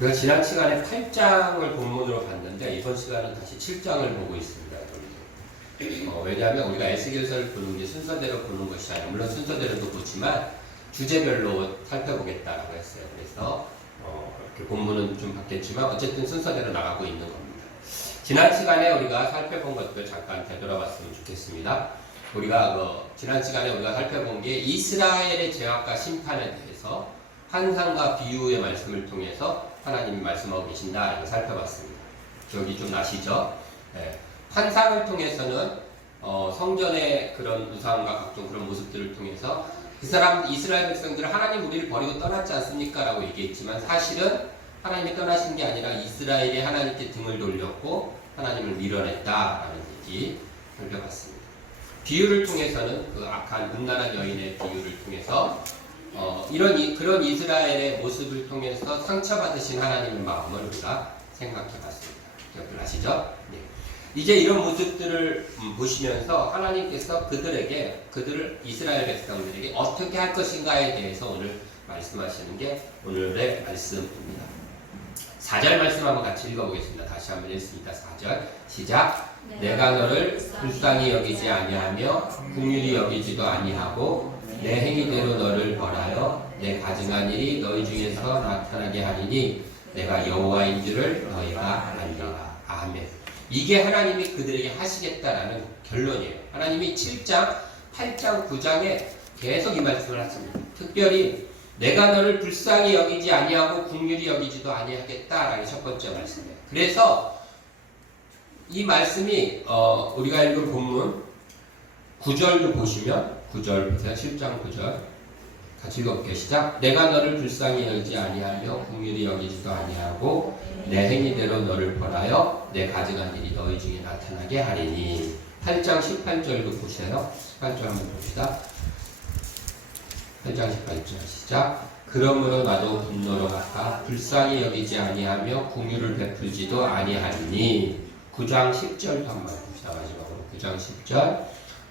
우리가 지난 시간에 8장을 본문으로 봤는데 이번 시간은 다시 7장을 보고 있습니다. 왜냐하면 우리가 에스겔서를 보는 게 순서대로 보는 것이 아니라 물론 순서대로도 보지만 주제별로 살펴보겠다라고 했어요. 그래서 이렇게 본문은 좀 바뀌었지만 어쨌든 순서대로 나가고 있는 겁니다. 지난 시간에 우리가 살펴본 것들 잠깐 되돌아봤으면 좋겠습니다. 우리가 지난 시간에 우리가 살펴본 게 이스라엘의 죄악과 심판에 대해서 환상과 비유의 말씀을 통해서 하나님이 말씀하고 계신다 이렇게 살펴봤습니다. 기억이 좀 나시죠? 네. 환상을 통해서는 성전의 그런 우상과 각종 그런 모습들을 통해서 그 사람 이스라엘 백성들은 하나님 우리를 버리고 떠났지 않습니까? 라고 얘기했지만 사실은 하나님이 떠나신 게 아니라 이스라엘이 하나님께 등을 돌렸고 하나님을 밀어냈다라는 얘기 살펴봤습니다. 비유를 통해서는 그 악한 음란한 여인의 비유를 통해서 그런 이스라엘의 모습을 통해서 상처받으신 하나님의 마음을 우리가 생각해봤습니다. 기억들 하시죠? 네. 이제 이런 모습들을 보시면서 하나님께서 그들을 이스라엘 백성들에게 어떻게 할 것인가에 대해서 오늘 말씀하시는 게 오늘의 말씀입니다. 4절 말씀 한번 같이 읽어보겠습니다. 다시 한번 읽습니다. 4절 시작. 내가 너를 불쌍히 여기지 아니하며 긍휼히 여기지도 아니하고 내 행위대로 너를 벌하여 내 가증한 일이 너희 중에서 나타나게 하리니 내가 여호와인 줄을 너희가 알리라. 아멘. 이게 하나님이 그들에게 하시겠다라는 결론이에요. 하나님이 7장, 8장, 9장에 계속 이 말씀을 하십니다. 특별히 내가 너를 불쌍히 여기지 아니하고 긍휼히 여기지도 아니하겠다라는 첫 번째 말씀이에요. 그래서 이 말씀이 우리가 읽은 본문 9절도 보시면 9절 보세요. 7장 9절 같이 읽어볼게요. 시작. 내가 너를 불쌍히 여기지 아니하며 긍휼히 여기지도 아니하고 내 행위대로 너를 벌하여 내 가증한 일이 너희 중에 나타나게 하리니. 8장 18절도 보세요. 18절 한번 봅시다. 8장 18절 시작. 그러므로 나도 분노로 가까 불쌍히 여기지 아니하며 긍휼을 베풀지도 아니하리니. 9장 10절도 한번 봅시다. 마지막으로 9장 10절.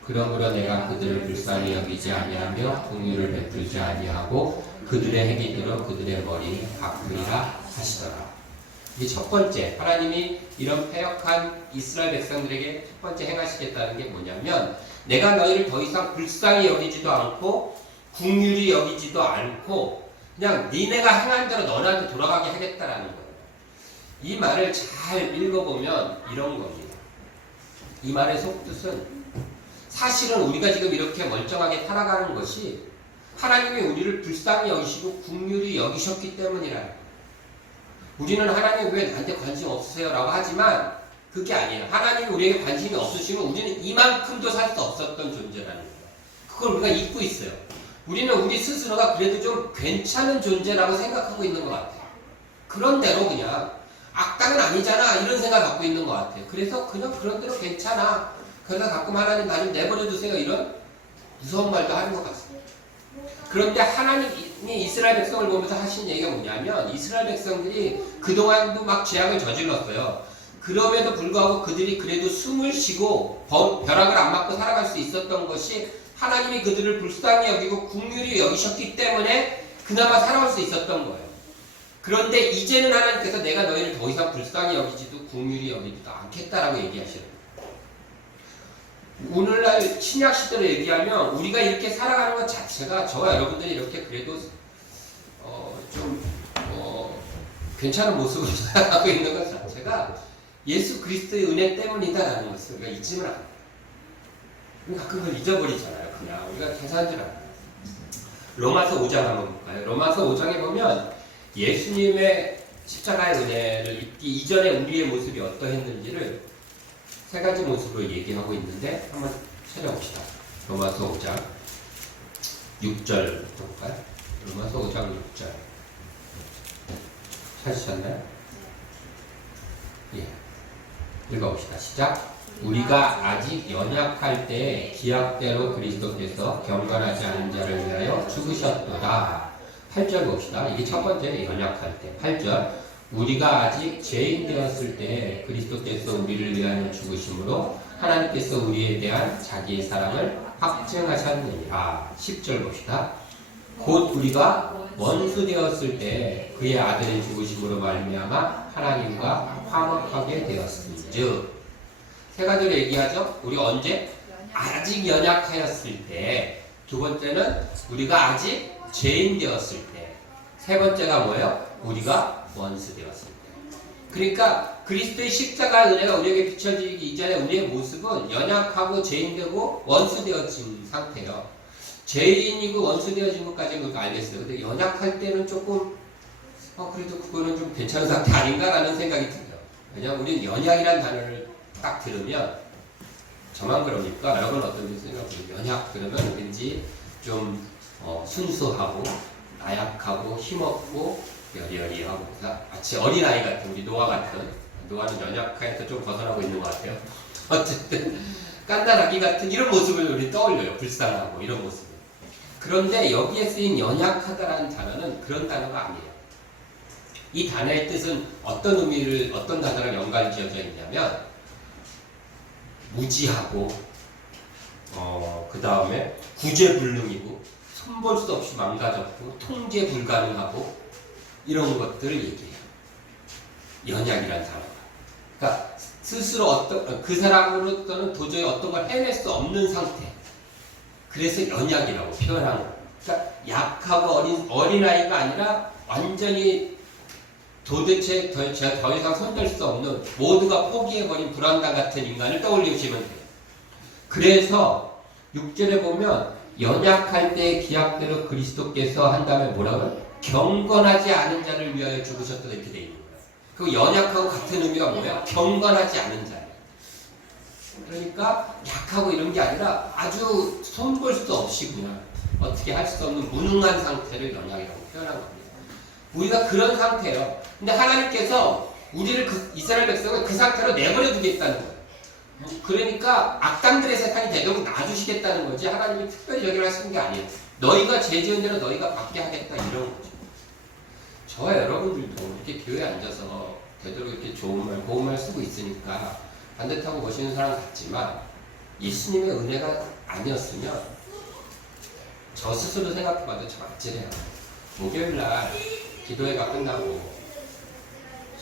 그러므로 내가 그들을 불쌍히 여기지 아니하며 긍휼을 베풀지 아니하고 그들의 행위대로 그들의 머리에 갚으리라 하시더라. 이 첫 번째, 하나님이 이런 패역한 이스라엘 백성들에게 첫 번째 행하시겠다는 게 뭐냐면 내가 너희를 더 이상 불쌍히 여기지도 않고 긍휼히 여기지도 않고 그냥 니네가 행한 대로 너네한테 돌아가게 하겠다라는 거예요. 이 말을 잘 읽어보면 이런 겁니다. 이 말의 속뜻은 사실은 우리가 지금 이렇게 멀쩡하게 살아가는 것이 하나님이 우리를 불쌍히 여기시고 긍휼히 여기셨기 때문이라는 거예요. 우리는 하나님 왜 나한테 관심 없으세요? 라고 하지만 그게 아니에요. 하나님이 우리에게 관심이 없으시면 우리는 이만큼도 살 수 없었던 존재라는 거예요. 그걸 우리가 잊고 있어요. 우리는 우리 스스로가 그래도 좀 괜찮은 존재라고 생각하고 있는 것 같아요. 그런대로 그냥 악당은 아니잖아 이런 생각을 갖고 있는 것 같아요. 그래서 그냥 그런대로 괜찮아. 그래서 가끔 하나님 나 좀 내버려 두세요 이런 무서운 말도 하는 것 같습니다. 그런데 하나님이 이스라엘 백성을 보면서 하신 얘기가 뭐냐면 이스라엘 백성들이 그동안도 막 죄악을 저질렀어요. 그럼에도 불구하고 그들이 그래도 숨을 쉬고 벼락을 안 맞고 살아갈 수 있었던 것이 하나님이 그들을 불쌍히 여기고 긍휼히 여기셨기 때문에 그나마 살아갈 수 있었던 거예요. 그런데 이제는 하나님께서 내가 너희를 더 이상 불쌍히 여기지도 긍휼히 여기지도 않겠다라고 얘기하시는 거예요. 오늘날 신약 시대로 얘기하면 우리가 이렇게 살아가는 것 자체가 저와 여러분들이 이렇게 그래도 괜찮은 모습으로 살아가고 있는 것 자체가 예수 그리스도의 은혜 때문이다라는 것을 우리가 잊지는 않아요. 우리가 그걸 잊어버리잖아요. 그냥 우리가 계산한 줄 알아요. 로마서 5장 한번 볼까요? 로마서 5장에 보면 예수님의 십자가의 은혜를 잊기 이전에 우리의 모습이 어떠했는지를 세 가지 모습으로 얘기하고 있는데 한번 찾아봅시다. 로마서 5장 6절 볼까요? 로마서 5장 6절 찾으셨나요? 예. 읽어봅시다. 시작. 우리가 아직 연약할 때 기약대로 그리스도께서 경건하지 않은 자를 위하여 죽으셨도다. 8절 봅시다. 이게 첫 번째 연약할 때. 8절. 우리가 아직 죄인 되었을 때 그리스도께서 우리를 위하여 죽으심으로 하나님께서 우리에 대한 자기의 사랑을 확증하셨느니라. 10절 봅시다. 곧 우리가 원수 되었을 때 그의 아들의 죽으심으로 말미암아 하나님과 화목하게 되었음즉. 세 가지로 얘기하죠. 우리 언제? 아직 연약하였을 때. 두 번째는 우리가 아직 죄인 되었을 때. 세 번째가 뭐예요? 우리가 원수 되었을 때. 그러니까 그리스도의 십자가 은혜가 우리에게 비춰지기 이전에 우리의 모습은 연약하고 죄인되고 원수 되어진 상태예요. 죄인이고 원수 되어진 것까지는 우리가 알겠어요. 근데 연약할 때는 조금 그래도 그거는 좀 괜찮은 상태 아닌가라는 생각이 들어요. 왜냐하면 우리는 연약이라는 단어를 딱 들으면 저만 그러니까 여러분 어떤 생각해요? 연약 그러면 왠지 좀 순수하고 나약하고 힘없고 여리여리하고 마치 어린아이 같은 우리 노아 같은 노아는 연약해서 좀 벗어나고 있는 것 같아요. 어쨌든 깐난아기 같은 이런 모습을 우리 떠올려요. 불쌍하고 이런 모습을. 그런데 여기에 쓰인 연약하다라는 단어는 그런 단어가 아니에요. 이 단어의 뜻은 어떤 의미를 어떤 단어랑 연관이 지어져 있냐면 무지하고 그 다음에 구제불능이고 손볼 수 없이 망가졌고 통제 불가능하고 이런 것들을 얘기해요. 연약이라는 단어가. 그러니까 스스로 그 사람으로서는 도저히 어떤 걸 해낼 수 없는 상태. 그래서 연약이라고 표현한 거예요. 그러니까 약하고 어린아이가 아니라 완전히 도대체 더 이상 손댈 수 없는 모두가 포기해버린 불안감 같은 인간을 떠올리시면 돼요. 그래서 6절에 보면 연약할 때의 기약대로 그리스도께서 한 다음에 뭐라고요? 경건하지 않은 자를 위하여 죽으셨다 이렇게 돼 있는 거예요. 그 연약하고 같은 의미가 뭐예요? 경건하지 않은 자예요. 그러니까 약하고 이런 게 아니라 아주 손볼 수 없이 그냥 어떻게 할 수 없는 무능한 상태를 연약이라고 표현한 겁니다. 우리가 그런 상태예요. 근데 하나님께서 우리를 이스라엘 백성을 그 상태로 내버려 두겠다는 거예요. 그러니까 악당들의 세상이 되도록 놔주시겠다는 거지 하나님이 특별히 저기를 하시는 게 아니에요. 너희가 죄 지은 대로 너희가 받게 하겠다 이런 거죠. 저와 여러분들도 이렇게 교회에 앉아서 되도록 이렇게 좋은 말, 고운 말 쓰고 있으니까 반듯하고 멋있는 사람 같지만 예수님의 은혜가 아니었으면 저 스스로 생각해봐도 참 아찔해요. 목요일날 기도회가 끝나고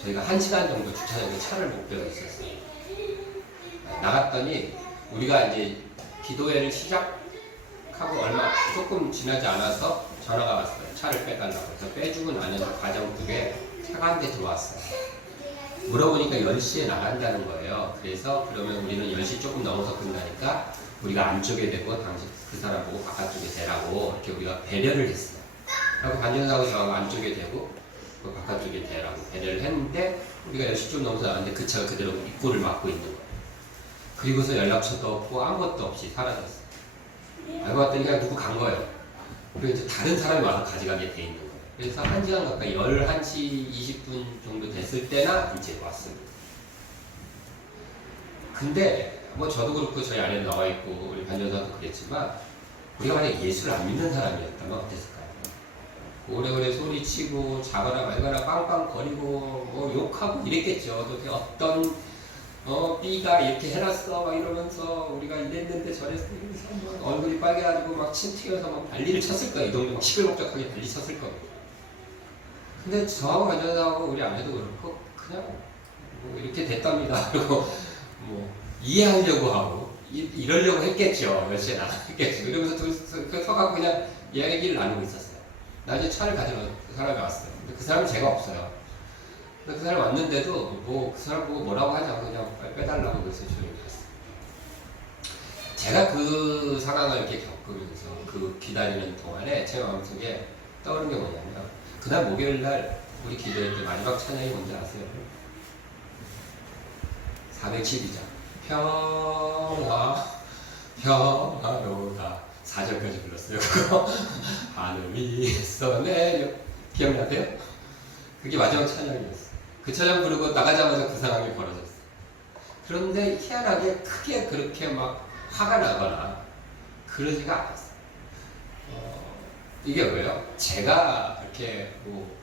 저희가 1시간 정도 주차장에 차를 못 빼고 있었어요. 나갔더니 우리가 이제 기도회를 시작하고 조금 지나지 않아서 전화가 왔어요. 차를 빼달라고. 그래서 빼주고 나는 과정 중에 차가 한 대 들어왔어요. 물어보니까 10시에 나간다는 거예요. 그래서 그러면 우리는 10시 조금 넘어서 끝나니까 우리가 안쪽에 대고 당신 그 사람 보고 바깥쪽에 대라고 이렇게 우리가 배려를 했어요. 그리고 반전사하고 저하고 안쪽에 대고 그 바깥쪽에 대라고 배려를 했는데 우리가 10시 좀 넘어서 나갔는데 그 차가 그대로 입구를 막고 있는 거예요. 그리고서 연락처도 없고 아무것도 없이 사라졌어요. 알고 봤더니 그냥 누구 간 거예요. 그리고 이제 다른 사람이 와서 가져가게 돼 있는 거예요. 그래서 1시간 가까이 11시 20분 정도 됐을 때나 이제 왔습니다. 근데 뭐 저도 그렇고 저희 안에 나와 있고 우리 반전사도 그랬지만 우리가 만약 예수를 안 믿는 사람이었다면 어땠을까요? 오래오래 소리치고 자거나 말거나 빵빵거리고 뭐 욕하고 이랬겠죠. 또 어떤 B가 이렇게 해놨어 막 이러면서 우리가 이랬는데 저랬어 이러면서 얼굴이 빨개가지고 막 침 튀어서 막 난리를 쳤을 거예요. 이 동네 막 시끌벅적하게 난리 쳤을 겁니다. 근데 저하고 반전사하고 우리 아내도 그렇고 그냥 뭐 이렇게 됐답니다. 그리고 뭐 이해하려고 하고 이러려고 했겠죠. 열심히 나갔겠죠. 이러면서 서가고 그냥 얘기를 나누고 있었어요. 나중에 차를 가지러 그 사람이 왔어요. 근데 그 사람은 제가 없어요. 근데 그 사람 왔는데도 뭐 그 사람 보고 뭐라고 하지 않고 그냥 빼달라고 그래서 조용히 갔어요. 제가 그 상황을 이렇게 겪으면서 그 기다리는 동안에 제 마음속에 떠오르는 게 뭐냐면 그날 목요일날 우리 기도회 때 마지막 찬양이 뭔지 아세요? 412장 평화로다 4절까지 불렀어요. 그거 하늘 위에서 내려 기억나세요? 그게 마지막 찬양이었어요. 그 찬양 부르고 나가자마자 그 상황이 벌어졌어요. 그런데 희한하게 크게 그렇게 막 화가 나거나 그러지가 않았어요. 이게 왜요? 제가 이렇게 뭐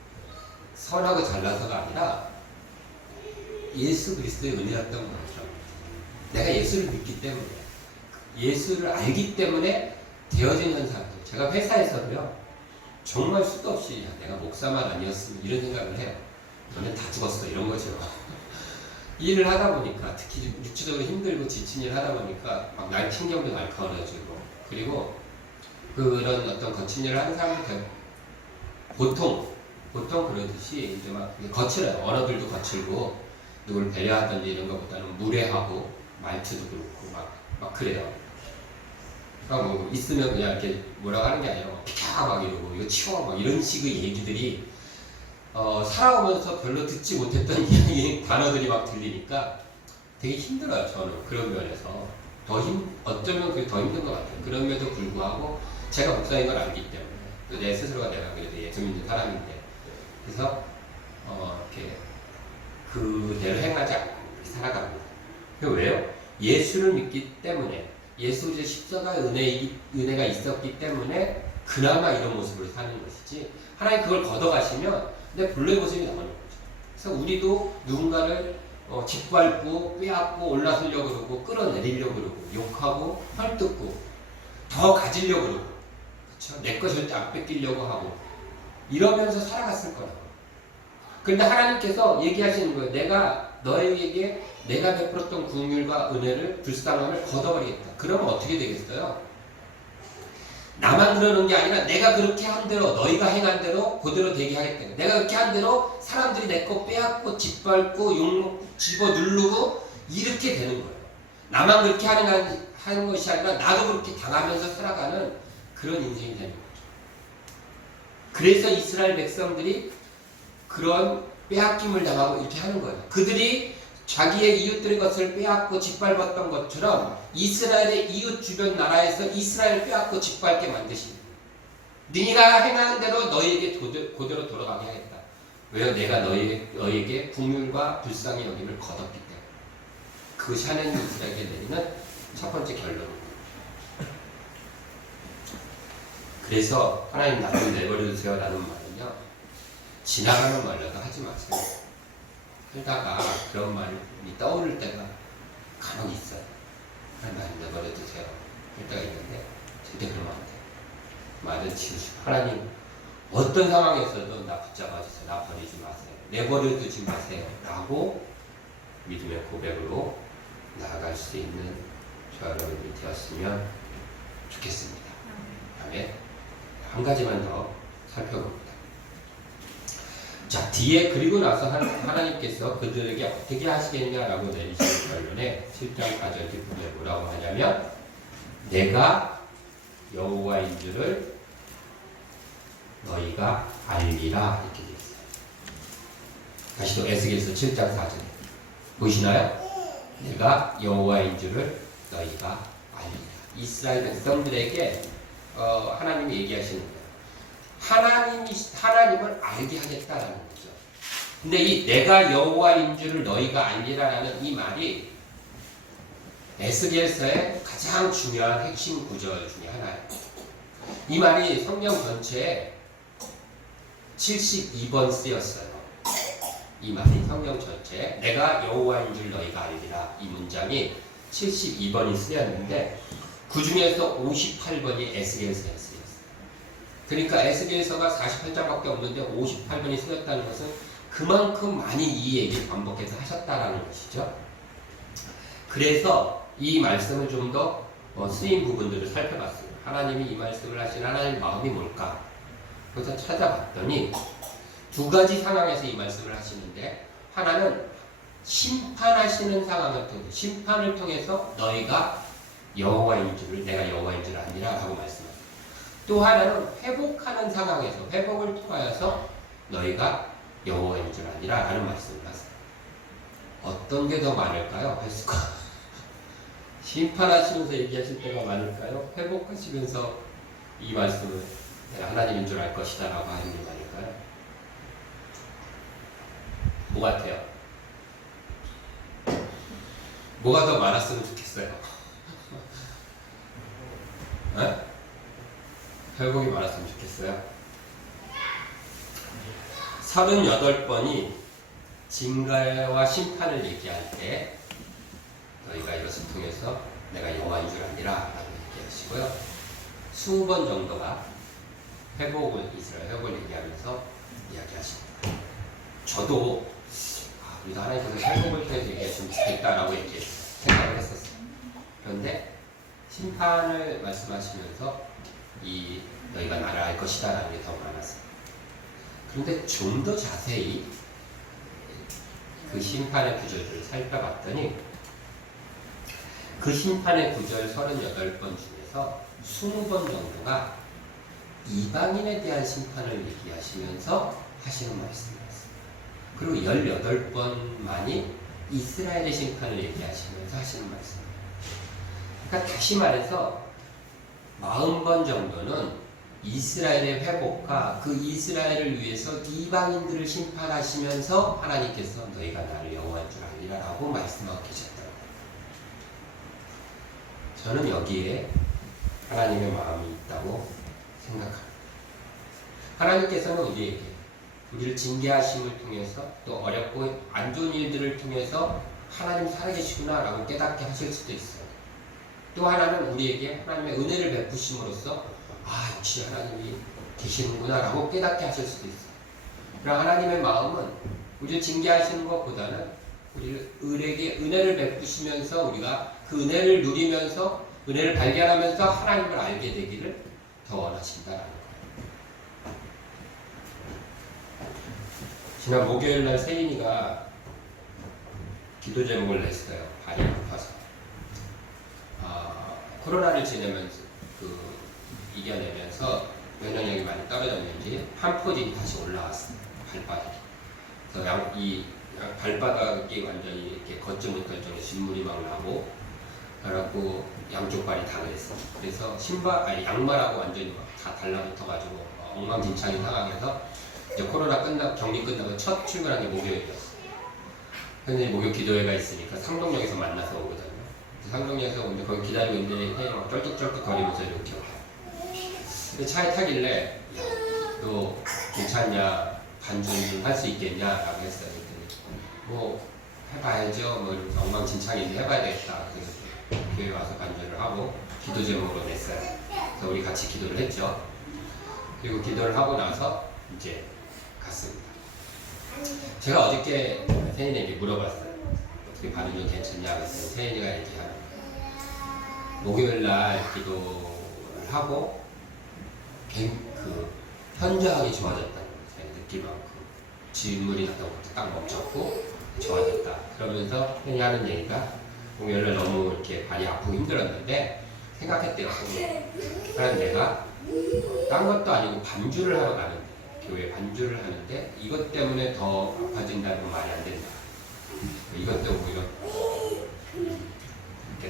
선하고 잘나서가 아니라 예수 그리스도의 은혜였던 거죠. 내가 예수를 믿기 때문에 예수를 알기 때문에 되어진 현상이죠. 제가 회사에서도요 정말 수도 없이 야, 내가 목사만 아니었으면 이런 생각을 해요. 너는 다 죽었어 이런 거죠. 일을 하다 보니까 특히 육체적으로 힘들고 지친 일 하다 보니까 막 신경도 날카로워지고 그리고 그런 어떤 거친 일을 하는 사람들 보통 그러듯이 이제 막 거칠어요. 언어들도 거칠고 누구를 배려하든지 이런 것보다는 무례하고 말투도 그렇고 막 그래요. 그러니까 뭐 있으면 그냥 이렇게 뭐라고 하는 게 아니라 비켜 막 이러고 이거 치워 막 이런 식의 얘기들이 살아오면서 별로 듣지 못했던 이야기 단어들이 막 들리니까 되게 힘들어요. 저는 그런 면에서 어쩌면 그게 더 힘든 것 같아요. 그럼에도 불구하고 제가 목사인 걸 알기 때문에 또 내 스스로가 내가 그래도 예수 믿는 사람인데 그래서 이렇게 그대로 행하지 않고 살아갑니다. 왜요? 예수를 믿기 때문에 예수 이제 십자가의 은혜가 있었기 때문에 그나마 이런 모습으로 사는 것이지 하나님 그걸 걷어가시면 내 본래의 모습이 나오는 거죠. 그래서 우리도 누군가를 짓밟고 빼앗고 올라서려고 그러고 끌어내리려고 그러고 욕하고 헐뜯고 더 가지려고 그러고 그렇죠? 내 거 절대 안 뺏기려고 하고 이러면서 살아갔을 거라고. 그런데 하나님께서 얘기하시는 거예요. 내가 너에게 내가 베풀었던 긍휼과 은혜를 불쌍함을 걷어버리겠다. 그러면 어떻게 되겠어요? 나만 그러는 게 아니라 내가 그렇게 한 대로 너희가 행한 대로 그대로 되게 하겠다. 내가 그렇게 한 대로 사람들이 내 거 빼앗고 짓밟고 욕먹고 집어 누르고 이렇게 되는 거예요. 나만 그렇게 하는 것이 아니라 나도 그렇게 당하면서 살아가는 그런 인생이 되는 거죠. 그래서 이스라엘 백성들이 그런 빼앗김을 당하고 이렇게 하는 거예요. 그들이 자기의 이웃들의 것을 빼앗고 짓밟았던 것처럼 이스라엘의 이웃 주변 나라에서 이스라엘을 빼앗고 짓밟게 만드십니다. 네가 행하는 대로 너희에게 그대로 돌아가게 하겠다. 왜요? 내가 너희에게 긍휼과 불쌍히 여김을 거뒀기 때문에. 그것이 하나님 이스라엘에게 내리는 첫 번째 결론입니다. 그래서 하나님 나를 내버려두세요 라는 말은요, 지나가는 말로도 하지 마세요. 살다가 그런 말이 떠오를 때가 간혹 있어요. 하나님 내버려두세요 할 때가 있는데 절대 그러면 안 돼요. 말을 지우시고 하나님 어떤 상황에서도 나 붙잡아주세요. 나 버리지 마세요. 내버려두지 마세요 라고 믿음의 고백으로 나아갈 수 있는 저와 여러분이 되었으면 좋겠습니다. 다음에 한 가지만 더 살펴봅니다. 자, 뒤에 그리고 나서 하나님께서 그들에게 어떻게 하시겠냐라고 내리시는 결론에 7장 4절 뒷부분에 뭐라고 하냐면 내가 여호와인 줄을 너희가 알리라 이렇게 되어 있어요. 다시 또 에스겔서 7장 4절 보시나요? 내가 여호와인 줄을 너희가 알리라. 이스라엘 백성들에게 하나님이 얘기하시는 거예요. 하나님을 알게 하겠다라는 거죠. 근데 이 내가 여호와인 줄을 너희가 알리라라는 이 말이 에스겔서의 가장 중요한 핵심 구절 중에 하나예요. 이 말이 성경 전체에 72번 쓰였어요. 이 말이 성경 전체에 내가 여호와인 줄 너희가 알리라 이 문장이 72번이 쓰였는데 그 중에서 58번이 에스겔서에 쓰였어요. 그러니까 에스겔서가 48장밖에 없는데 58번이 쓰였다는 것은 그만큼 많이 이 얘기를 반복해서 하셨다라는 것이죠. 그래서 이 말씀을 좀 더 쓰인 부분들을 살펴봤어요. 하나님이 이 말씀을 하신 하나님의 마음이 뭘까? 그래서 찾아봤더니 두 가지 상황에서 이 말씀을 하시는데 하나는 심판하시는 상황을 통해 심판을 통해서 너희가 여호와인 줄을 내가 여호와인 줄 아니라 하고 말씀합니다. 또 하나는 회복하는 상황에서 회복을 통하여서 너희가 여호와인 줄 아니라 라는 말씀을 하세요. 어떤 게 더 많을까요? 횟수가 심판하시면서 얘기하실 때가 많을까요? 회복하시면서 이 말씀을 내가 하나님인 줄 알 것이다 라고 하는 게 많을까요? 뭐 같아요? 뭐가 더 많았으면 좋겠어요? 네? 회복이 많았으면 좋겠어요. 38번이 징계와 심판을 얘기할 때 너희가 이것을 통해서 내가 여호와인 줄 아니라 라고 얘기하시고요. 20번 정도가 회복을 이스라엘 회복을 얘기하면서 이야기하십니다. 저도 우리도 하나님께서 회복을 통해서 얘기했으면 좋겠다라고 이렇게 생각을 했었어요. 그런데 심판을 말씀하시면서 너희가 나를 알 것이다 라는 게 더 많았어요. 그런데 좀 더 자세히 그 심판의 구절을 살펴봤더니 그 심판의 구절 38번 중에서 20번 정도가 이방인에 대한 심판을 얘기하시면서 하시는 말씀이었어요. 그리고 18번만이 이스라엘의 심판을 얘기하시면서 하시는 말씀이에요. 그러니까 다시 말해서 40번 정도는 이스라엘의 회복과 그 이스라엘을 위해서 이방인들을 심판하시면서 하나님께서 너희가 나를 여호와인 줄 알리라 라고 말씀하고 계셨더라고요. 저는 여기에 하나님의 마음이 있다고 생각합니다. 하나님께서는 우리를 징계하심을 통해서 또 어렵고 안 좋은 일들을 통해서 하나님 살아계시구나 라고 깨닫게 하실 수도 있어요. 또 하나는 우리에게 하나님의 은혜를 베푸심으로써 역시 하나님이 계시는구나 라고 깨닫게 하실 수도 있어요. 그럼 하나님의 마음은 우리를 징계하시는 것보다는 우리에게 은혜를 베푸시면서 우리가 그 은혜를 누리면서 은혜를 발견하면서 하나님을 알게 되기를 더 원하신다라는 거예요. 지난 목요일날 세인이가 기도 제목을 냈어요. 발이 아파서. 코로나를 지내면서 이겨내면서 면역력이 많이 떨어졌는지 한포진이 다시 올라왔어요. 발바닥이. 그래서 이 발바닥이 완전히 이렇게 걷지 못할 정도로 진물이 막 나고, 그래갖고 양쪽 발이 다 그랬어요. 그래서 양말하고 완전히 막 다 달라붙어가지고 엉망진창인 상황에서 이제 코로나 격리 끝나고 첫 출근한 게 목요일이었어요. 근데 목요일 기도회가 있으니까 상동역에서 만나서 오거든요. 상동역에서 오는데 거기 기다리고 있는데 혜인이 막 쩔뚝쩔뚝 거리면서 이렇게 와요. 차에 타길래 너 괜찮냐? 반주 할 수 있겠냐? 라고 했어요. 뭐 해봐야죠. 뭐 이렇게 엉망진창인데 해봐야 되겠다. 그래서 교회 와서 반주를 하고 기도 제목으로 냈어요. 그래서 우리 같이 기도를 했죠. 그리고 기도를 하고 나서 이제 갔습니다. 제가 어저께 세인에게 물어봤어요. 어떻게 반응이 괜찮냐? 그랬더니 세인이가 얘기하는 목요일날 기도를 하고 현저하게 좋아졌다는 걸 제가 느끼만큼 질문이 났다고 딱 멈췄고 좋아졌다. 그러면서 세인이 하는 얘기가 목요일날 너무 이렇게 발이 아프고 힘들었는데 생각했대요. 그래서 내가 딴 것도 아니고 반주를 하러 가는데, 교회 반주를 하는데 이것 때문에 더 아파진다는 건 말이 안 된다. 이것 때문에 오히려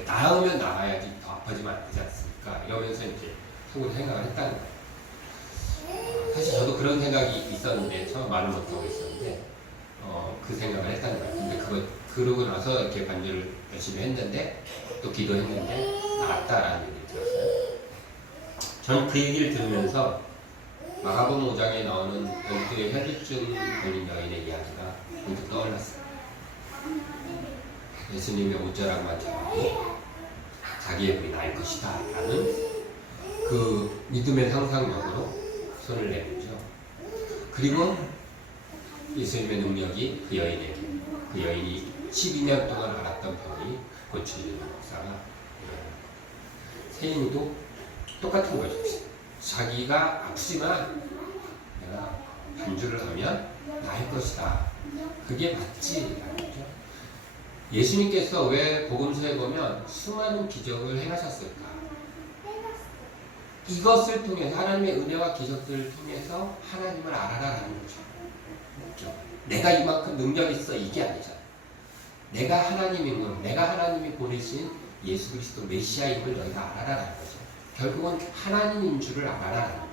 나으면 나아야지 더 아파지면 안 되지 않습니까? 이러면서 이제 속으로 생각을 했다는 거예요. 사실 저도 그런 생각이 있었는데 처음 말을 못하고 있었는데 그 생각을 했다는 거예요. 근데 그러고 나서 이렇게 반주를 열심히 했는데 또 기도했는데 나았다라는 얘기를 들었어요. 저는 그 얘기를 들으면서 마가복음 5장에 나오는 12의 혈류증 걸린 여인의 이야기가 문득 떠올랐어요. 예수님의 옷자락만 잡고 자기의 불이 나을 것이다 라는 그 믿음의 상상력으로 손을 내밀죠. 그리고 예수님의 능력이 그 여인에게, 그 여인이 12년 동안 앓았던 병이 고쳐지는 역사가 일어납니다. 세인이도 똑같은 거죠. 자기가 아프지만 내가 반주를 하면 나을 것이다. 그게 맞지. 라는 거죠. 예수님께서 왜 복음서에 보면 수많은 기적을 행하셨을까? 이것을 통해서 하나님의 은혜와 기적들을 통해서 하나님을 알아라라는 거죠. 그렇죠? 내가 이만큼 능력이 있어 이게 아니잖아. 내가 하나님인 걸, 내가 하나님이 보내신 예수 그리스도 메시아인 걸 너희가 알아라라는 거죠. 결국은 하나님인 줄을 알아라라는 거죠.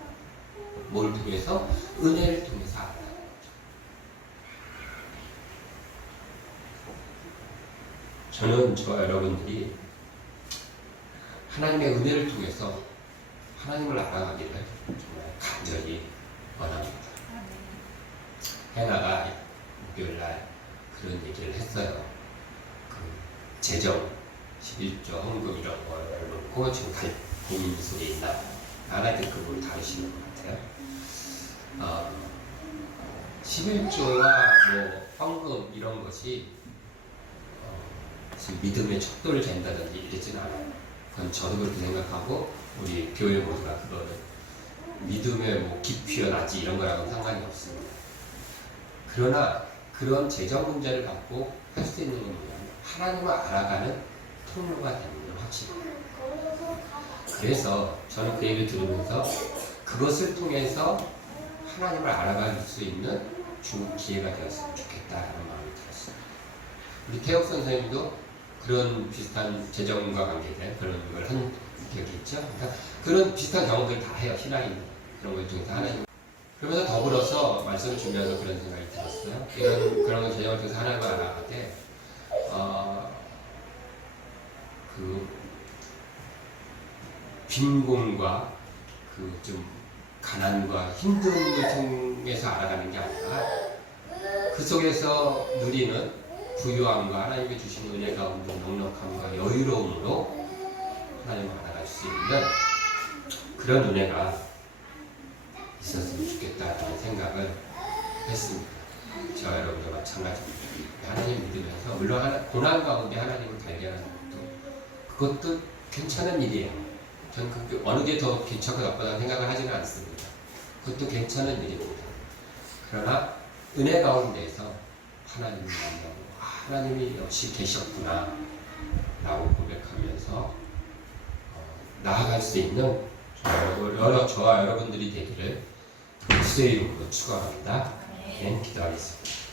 뭘 통해서? 은혜를 통해서 알아라는 거죠. 저는 저와 여러분들이 하나님의 은혜를 통해서 하나님을 알아가기를 정말 간절히 원합니다. 해나가 목요일날 그런 얘기를 했어요. 그 재정, 11조, 헌금 이런 걸 놓고 지금 고민 속에 있나. 하나님께 그걸 다루시는 것 같아요. 11조와 뭐 헌금 이런 것이 지금 믿음의 척도를 잰다든지 이러지는 않아요. 그건 저도 그렇게 생각하고 우리 교회 모두가 그거는 믿음의 뭐 깊이와 낮이 이런 거랑은 상관이 없습니다. 그러나 그런 재정 문제를 갖고 할 수 있는 건 뭐냐면 하나님을 알아가는 통로가 되는 건 확실해요. 그래서 저는 그 얘기를 들으면서 그것을 통해서 하나님을 알아갈 수 있는 좋은 기회가 되었으면 좋겠다라는 마음이 들었어요. 우리 태욱 선생님도 그런 비슷한 재정과 관계된 그런 걸 한 기억이 있죠. 그러니까 그런 비슷한 경험들 다 해요. 신앙인 그런 것 중에서 하나님. 그러면서 더불어서 말씀을 준비하면서 그런 생각이 들었어요. 그런 재정을 통해서 하나님을 알아가되 그 빈곤과 그 좀 가난과 힘듦을 통해서 알아가는 게 아니라 그 속에서 누리는 부유함과 하나님이 주신 은혜 가운데 넉넉함과 여유로움으로 하나님을 알아갈 수 있는 그런 은혜가 있었으면 좋겠다라는 생각을 했습니다. 저와 여러분도 마찬가지입니다. 하나님 믿으면서 물론 고난 가운데 하나님을 발견하는 그것도 괜찮은 일이에요. 저는 어느 게 더 괜찮고 나쁘다는 생각을 하지는 않습니다. 그것도 괜찮은 일입니다. 그러나 은혜 가운데서 하나님을 만나고 하나님이 역시 계셨구나 라고 고백하면서 나아갈 수 있는 저와 여러분들이 되기를 주의 이름으로 축원합니다. 기도하겠습니다.